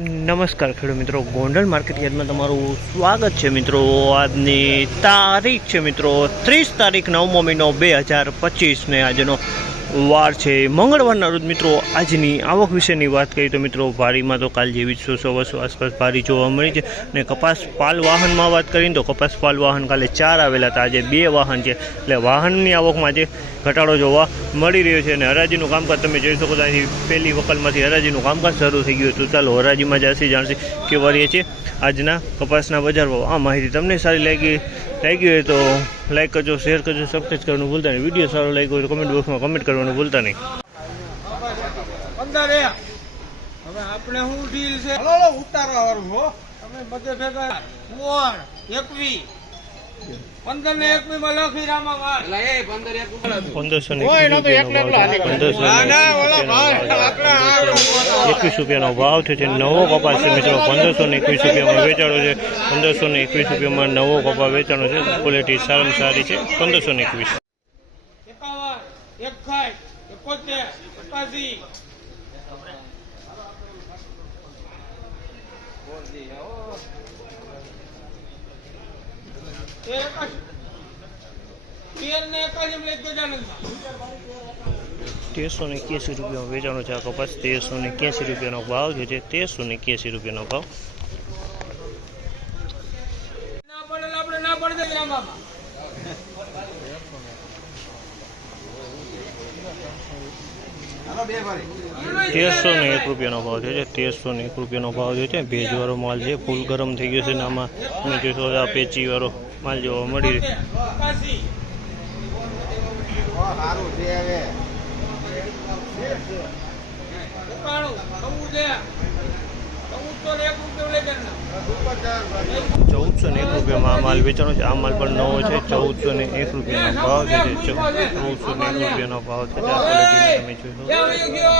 નમસ્કાર ખેડૂત મિત્રો. ગોંડલ માર્કેટ યાર્ડમાં તમારું સ્વાગત છે મિત્રો. આજની તારીખ છે મિત્રો. ત્રીસ તારીખ નવમો મહિનો બે હજાર પચીસને આજનો વાર છે. મંગળવારના રોજ મિત્રો આજની આવક વિશેની વાત કરીએ તો મિત્રો ભારીમાં તો કાલ જેવી જ સો બસો આસપાસ ભારી જોવા મળી છે. અને કપાસ પાલ વાહનમાં વાત કરીએ તો કપાસ પાલ વાહન કાલે ચાર આવેલા હતા. આજે બે વાહન છે. એટલે વાહનની આવકમાં જે ઘટાડો જોવા મળી રહ્યો છે. અને હરાજીનું કામકાજ તમે જોઈ શકો ત્યાંથી પહેલી વકલમાંથી હરાજીનું કામકાજ શરૂ થઈ ગયું હતું. ચાલો હરાજીમાં જાસી જાણશે કે વારીએ છીએ. આજના કપાસના બજાર ભાવ. આ માહિતી તમને સારી લાગી લાગી હોય તો લાઈક કરજો શેર કરજો સબસ્ક્રાઈબ કરવાનું ભૂલતા નહીં. વીડિયો સારો લાગ્યો હોય તો કમેન્ટ બોક્સમાં કમેન્ટ કરવાનું ભૂલતા નહીં. હવે આપણે શું ડીલ છે? હલો હલો ઉતારવા વાળું હો. તમે બધે ભેગા. એકવી પંદર ને એકવી માં લખી રામા પંદરસો ને એકવીસ રૂપિયા રૂપિયાનો ભાવ છે. પંદરસો. એકવીસ રૂપિયાનો ભાવ નવો કપા છે. મિત્રો પંદરસો ને એકવીસ રૂપિયામાં વેચાણો છે. પંદરસો ને એકવીસ રૂપિયામાં નવો કપા વેચાણો છે. ક્વોલિટી સારામાં સારી છે. પંદરસો ને એકવીસ. એકાસી એ એકાસી. તેર ને એકાસી માં લઈ જજો આનંદમાં. તેરસો ને એક્યાસી રૂપિયામાં વેચાણો છે આ કપાસ તેરસો ને એક્યાસી રૂપિયાનો ભાવ છે તેરસો ને એક્યાસી રૂપિયાનો ભાવ. જ. તેરસો ને એક રૂપિયાનો ભાવ છે તેરસો ને એક રૂપિયાનો ભાવ જે છે ભેજવાળો માલ છે. ફૂલ ગરમ થઈ ગયો છે ને આમાં તમે જોશો આ પેચીવાળો માલ જોવા મળી રહ્યો. છે. ચૌદસો ને એક. ચૌદસો ને રૂપિયામાં આ માલ વેચાણો છે. આ માલ પણ નવો છે. ચૌદસો ને એક રૂપિયાનો ભાવ છે ચૌદસો ને એક રૂપિયાનો ભાવ છે. આ ક્વોલિટીનો તમે જોઈ શકો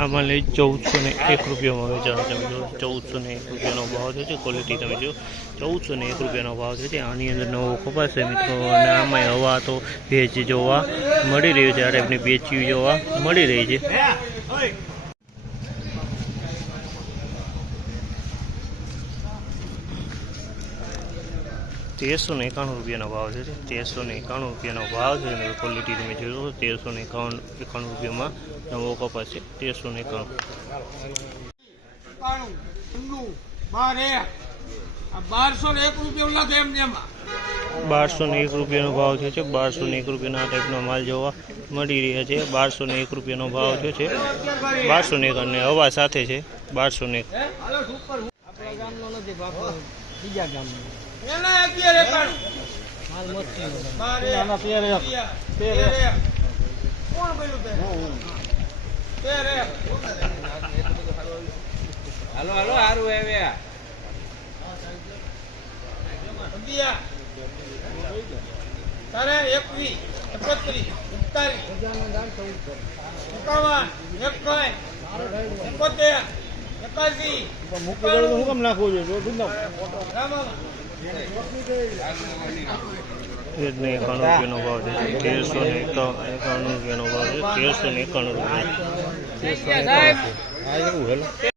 ક્યાં લઈ ચૌદસો ને એક રૂપિયામાં વેચાણ છે. જો ચૌદસો ને એક રૂપિયાનો ભાવ છે ક્વોલિટી તમે જો ચૌદસો ને એક રૂપિયાનો ભાવ છે આની અંદર નવો કપાસ છે મિત્રો. અને આમાંય હવા તો ભેજ જોવા મળી રહ્યું છે આ ટાઈપની ભેજ્યું જોવા મળી રહી છે. તેરસો ને એકાણું રૂપિયાનો ભાવ છે તેરસો ને એકાણું રૂપિયાનો ભાવ છે અને ક્વોલિટી તમે તો તેરસો ને એકાવન એકાણું રૂપિયામાં નવો કપાસ છે. તેરસો ને એકાણું. બારસો ને એક રૂપિયાનો ભાવ થયો છે. બારસો ને એક રૂપિયાના આ ટાઈપનો માલ જોવા મળી રહ્યા છે. બારસો ને એક રૂપિયાનો ભાવ થયો છે. બારસો ને એક અને હવા સાથે છે. બારસો ને એક અગિયાર એકાણું. બાર એક. અગિયાર. તેર એક. કોણ બોલ્યું હાલો હાલો હારું હવે. તારે એકવીસ એકત્રીસ એકતાલીસ એકાવન એકાઈ એકોતેર એકાસી રામામાં. એ જ ને એકાણું રૂપિયાનો ભાવ છે. તેરસો ને એકાણું રૂપિયાનો ભાવ છે. તેરસો ને એકાણું રૂપિયા. તેરસો ને એકાણું